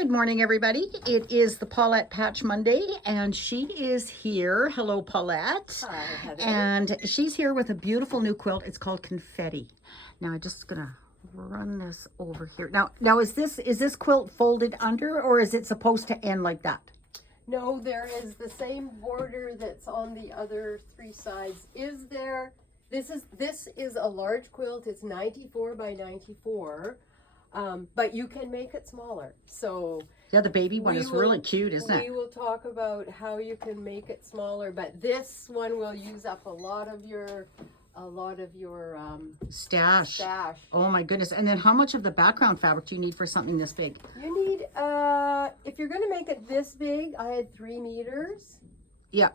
Good morning, everybody. It is the Paulette Patch Monday, and she is here. Hello, Paulette. Hi, Heather. And she's here with a beautiful new quilt. It's called Confetti. Now, I'm just gonna run this over here. Now, is this quilt folded under, or is it supposed to end like that? No, there is the same border that's on the other three sides. Is there? This is a large quilt. It's 94 by 94. But you can make it smaller. So Yeah, the baby one is really cute, isn't it? We will talk about how you can make it smaller, but this one will use up a lot of your Stash. stash. Oh my goodness. And then how much of the background fabric do you need for something this big? You need if you're going to make it this big, I had 3 meters. Yeah.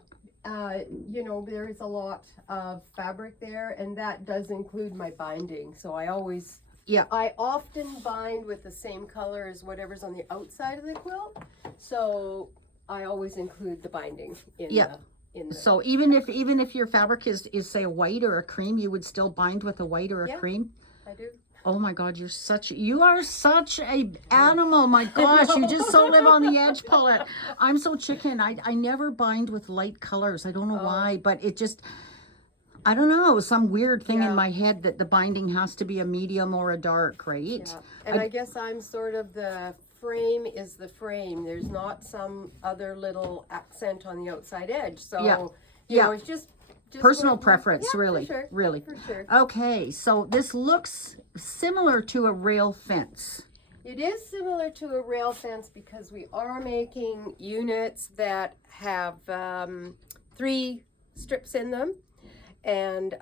You know, there's a lot of fabric there, and that does include my binding. So I often bind with the same color as whatever's on the outside of the quilt. So I always include the binding in the So even if your fabric is say a white or a cream, you would still bind with a white or a cream? I do. Oh my God, you are such a animal. My gosh, you just so live on the edge, Paulette. I'm so chicken. I never bind with light colors. I don't know why, but it just, I don't know, some weird thing in my head that the binding has to be a medium or a dark, right? Yeah. And I guess I'm sort of the frame is the frame. There's not some other little accent on the outside edge. So, you know, it's just personal preference, really. For sure. Really. For sure. Okay, so this looks similar to a rail fence. It is similar to a rail fence because we are making units that have 3 strips in them. And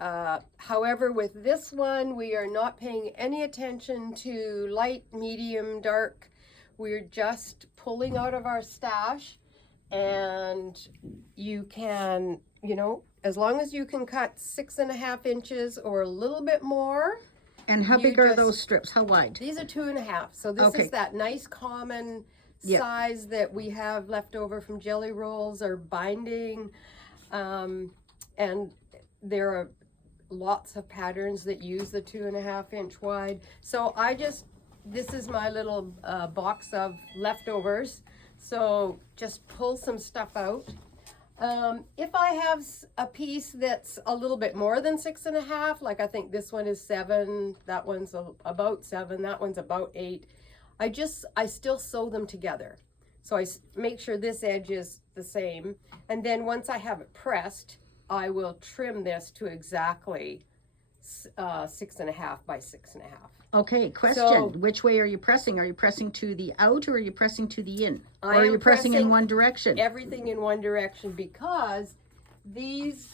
however, with this one, we are not paying any attention to light, medium, dark. We're just pulling out of our stash, and you can, you know, as long as you can cut 6.5 inches or a little bit more. And how big are those strips? How wide? These are 2.5. So this is that nice common size that we have left over from jelly rolls or binding. And there are lots of patterns that use the 2.5 inch wide. So this is my little box of leftovers. So just pull some stuff out. If I have a piece that's a little bit more than 6.5, like I think this one is 7, that one's about 7, that one's about 8. I still sew them together. So I make sure this edge is the same. And then once I have it pressed, I will trim this to exactly 6.5 by 6.5. Okay, question. So, which way are you pressing? Are you pressing to the out or are you pressing to the in? Or are you pressing in one direction? Everything in one direction, because these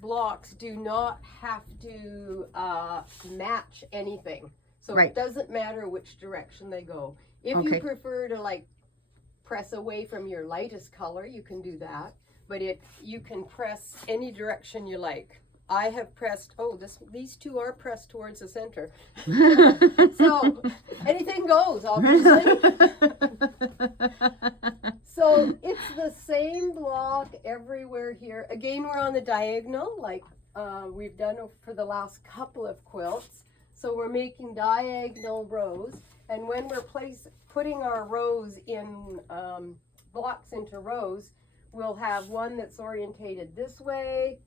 blocks do not have to match anything. So it doesn't matter which direction they go. If you prefer to like press away from your lightest color, you can do that. But you can press any direction you like. I have pressed, these 2 are pressed towards the center. So anything goes, obviously. So it's the same block everywhere here. Again, we're on the diagonal, like we've done for the last couple of quilts. So we're making diagonal rows. And when we're putting our rows in blocks into rows, we'll have one that's orientated this way,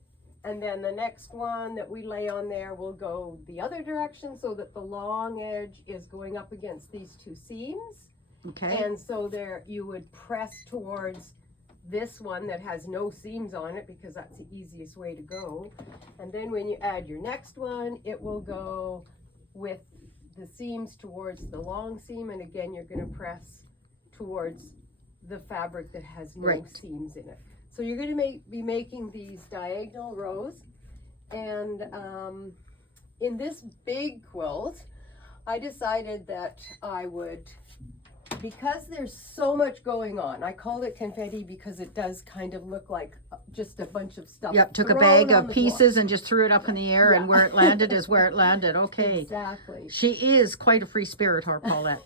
and then the next one that we lay on there will go the other direction so that the long edge is going up against these 2 seams. Okay. And so there you would press towards this one that has no seams on it because that's the easiest way to go. And then when you add your next one, it will go with the seams towards the long seam, and again you're going to press towards the fabric that has no seams in it. So you're going to be making these diagonal rows. And in this big quilt, I decided that I would, because there's so much going on, I called it confetti because it does kind of look like just a bunch of stuff. Yep, took a bag of pieces and just threw it up in the air, and where it landed is where it landed. Okay. Exactly. She is quite a free spirit, our Paulette.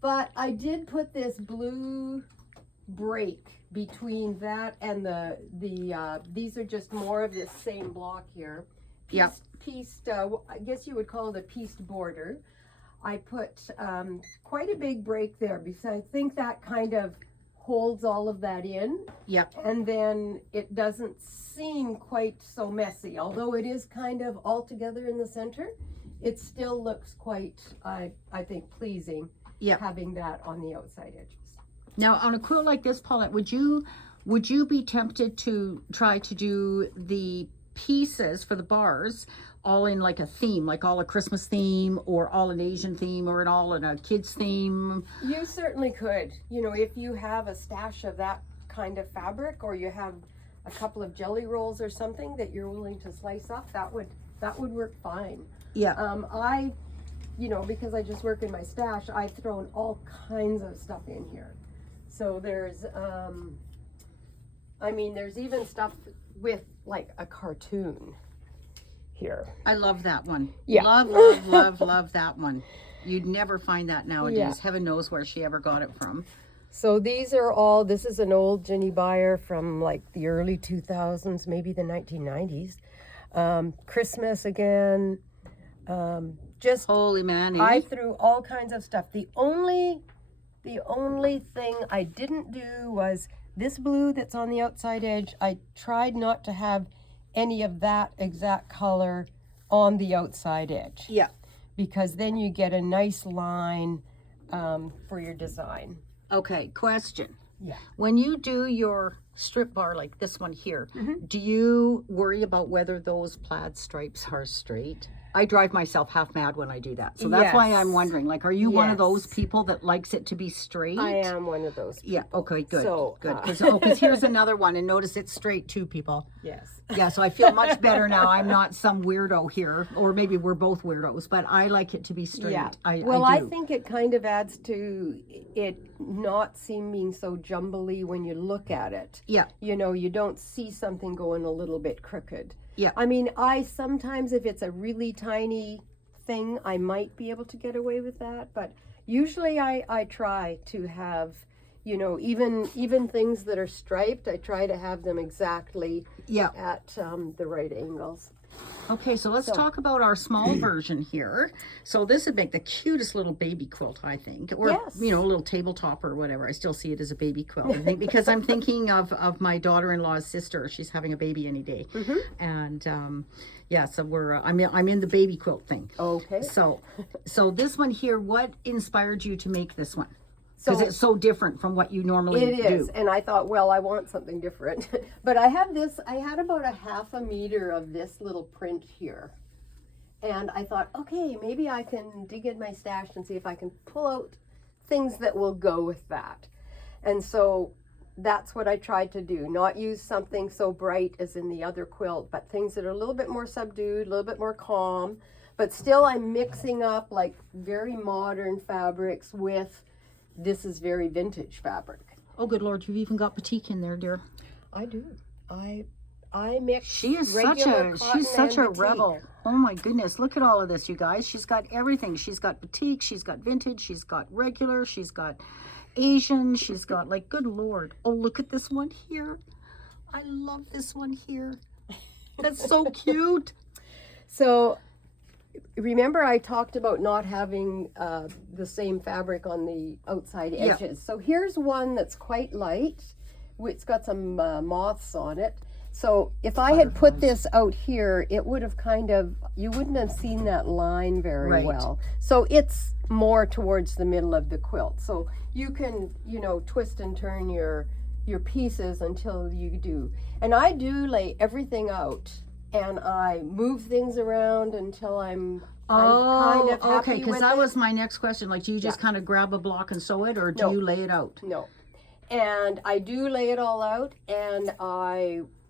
But I did put this blue break between that and these are just more of this same block here. Pieced, I guess you would call it a pieced border. I put quite a big break there because I think that kind of holds all of that in. Yep. And then it doesn't seem quite so messy. Although it is kind of all together in the center, it still looks quite, I think, pleasing. Yep. Having that on the outside edges. Now, on a quilt like this, Paulette, would you be tempted to try to do the pieces for the bars all in like a theme, like all a Christmas theme, or all an Asian theme, or all in a kids theme? You certainly could. You know, if you have a stash of that kind of fabric, or you have a couple of jelly rolls or something that you're willing to slice up, that would work fine. Yeah. You know, because I just work in my stash, I've thrown all kinds of stuff in here. So there's, there's even stuff with like a cartoon here. I love that one. Yeah. Love that one. You'd never find that nowadays. Yeah. Heaven knows where she ever got it from. So this is an old Ginny Buyer from like the early 2000s, maybe the 1990s. Christmas again. Just holy man. I threw all kinds of stuff. The only thing I didn't do was this blue that's on the outside edge. I tried not to have any of that exact color on the outside edge. Yeah. Because then you get a nice line for your design. Okay, question. Yeah. When you do your strip bar like this one here, do you worry about whether those plaid stripes are straight? I drive myself half mad when I do that. So that's why I'm wondering, like, are you one of those people that likes it to be straight? I am one of those people. Yeah, okay, good. So, good. Because here's another one, and notice it's straight too, people. Yes. Yeah, so I feel much better now. I'm not some weirdo here, or maybe we're both weirdos, but I like it to be straight. Yeah. I do. think it kind of adds to it not seeming so jumbly when you look at it. Yeah. You know, you don't see something going a little bit crooked. Yeah. I mean, I sometimes, if it's a really tiny thing, I might be able to get away with that, but usually I try to have, you know, even things that are striped, I try to have them exactly at the right angles. Okay, so let's talk about our small version here. So this would make the cutest little baby quilt, I think, or you know, a little tabletop or whatever. I still see it as a baby quilt, I think, because I'm thinking of my daughter-in-law's sister. She's having a baby any day, and yeah, so I'm in the baby quilt thing. Okay. So this one here, what inspired you to make this one? Because it's so different from what you normally do. It is, and I thought, well, I want something different. But I had about a half a meter of this little print here. And I thought, okay, maybe I can dig in my stash and see if I can pull out things that will go with that. And so that's what I tried to do. Not use something so bright as in the other quilt, but things that are a little bit more subdued, a little bit more calm. But still I'm mixing up like very modern fabrics with this is very vintage fabric. Oh, good Lord, you've even got batik in there, dear. I do. I mix. She is such a rebel. Oh my goodness, look at all of this, you guys. She's got everything. She's got batik, she's got vintage, she's got regular, she's got Asian, she's got like, good Lord. Oh, look at this one here. I love this one here. That's so cute. So remember I talked about not having the same fabric on the outside edges. Yeah. So here's one that's quite light. It's got some moths on it. So if I had put this out here, it would have you wouldn't have seen that line very well. So it's more towards the middle of the quilt. So you can, you know, twist and turn your pieces until you do. And I do lay everything out. And I move things around until I'm kind of happy okay, because that was my next question. Like, do you just kind of grab a block and sew it, or do you lay it out? No. And I do lay it all out, and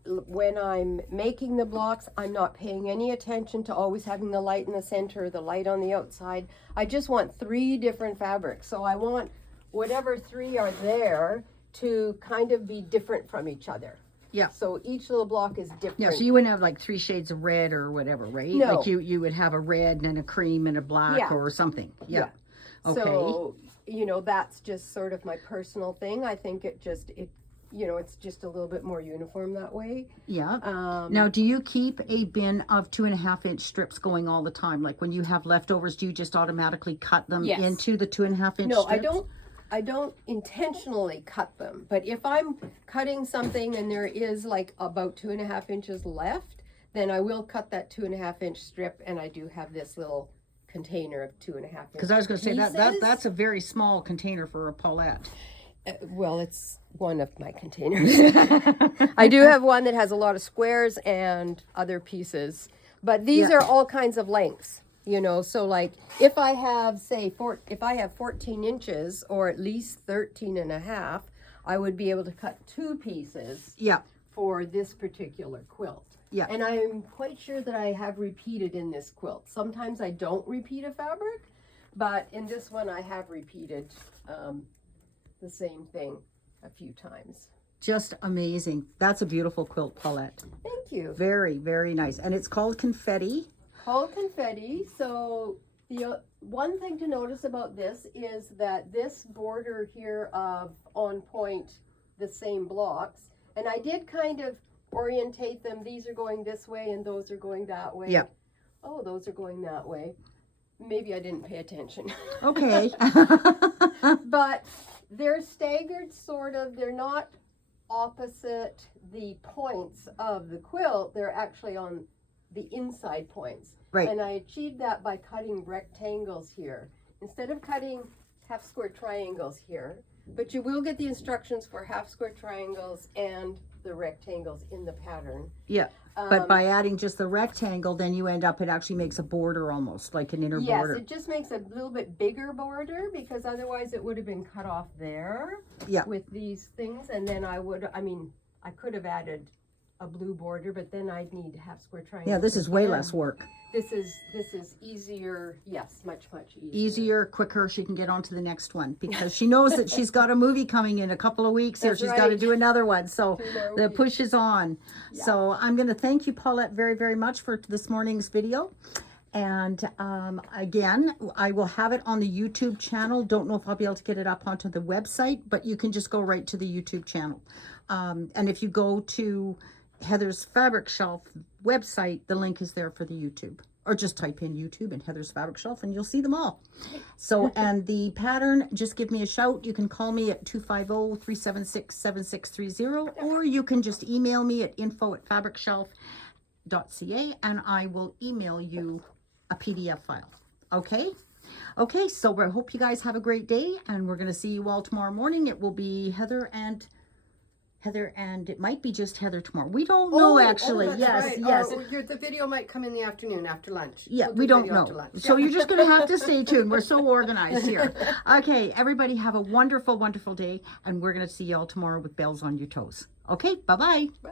when I'm making the blocks, I'm not paying any attention to always having the light in the center, the light on the outside. I just want 3 different fabrics. So I want whatever 3 are there to kind of be different from each other. Yeah. So each little block is different. Yeah, so you wouldn't have like 3 shades of red or whatever, right? No. Like you would have a red and a cream and a black or something. Yeah. Okay. So, you know, that's just sort of my personal thing. I think it you know, it's just a little bit more uniform that way. Yeah. Now, do you keep a bin of 2.5-inch strips going all the time? Like when you have leftovers, do you just automatically cut them Yes. into the 2.5-inch No, strips? I don't intentionally cut them, but if I'm cutting something and there is like about 2.5 inches left, then I will cut that 2.5-inch strip, and I do have this little container of 2.5 inch. Because I was going to say that's a very small container for a Paulette. Well, it's one of my containers. I do have one that has a lot of squares and other pieces, but these are all kinds of lengths, you know. So like if I have, say, if I have 14 inches or at least 13.5, I would be able to cut 2 pieces for this particular quilt. Yeah. And I'm quite sure that I have repeated in this quilt. Sometimes I don't repeat a fabric, but in this one I have repeated the same thing a few times. Just amazing. That's a beautiful quilt, Paulette. Thank you. Very, very nice. And it's called Confetti. Called Confetti. So the one thing to notice about this is that this border here of On Point, the same blocks, and I did kind of orientate them. These are going this way and those are going that way. Yeah. Oh, those are going that way. Maybe I didn't pay attention. Okay. But they're staggered sort of. They're not opposite the points of the quilt. They're actually on the inside points. Right. And I achieved that by cutting rectangles here. Instead of cutting half square triangles here, but you will get the instructions for half square triangles and the rectangles in the pattern. Yeah. But by adding just the rectangle, then you end up, it actually makes a border almost, like an inner border. Yes, it just makes a little bit bigger border, because otherwise it would have been cut off there with these things. And then I could have added a blue border, but then I'd need half square triangles. Yeah, this is way less work. This is easier. Yes, much easier. Easier, quicker. She can get on to the next one because she knows that she's got a movie coming in a couple of weeks here. She's got to do another one. So the push is on. Yeah. So I'm going to thank you, Paulette, very, very much for this morning's video. And again, I will have it on the YouTube channel. Don't know if I'll be able to get it up onto the website, but you can just go right to the YouTube channel. And if you go to Heather's Fabric Shelf website, the link is there for the YouTube, or just type in YouTube and Heather's Fabric Shelf and you'll see them all. So, and the pattern, just give me a shout. You can call me at 250-376-7630, or you can just email me at info@fabricshelf.ca and I will email you a PDF file. Okay, so I hope you guys have a great day, and we're going to see you all tomorrow morning. It will be Heather, and it might be just Heather tomorrow. We don't know, actually. Yes. The video might come in the afternoon after lunch. Yeah, we don't know. So you're just going to have to stay tuned. We're so organized here. Okay, everybody have a wonderful, wonderful day, and we're going to see you all tomorrow with bells on your toes. Okay, bye-bye. Bye.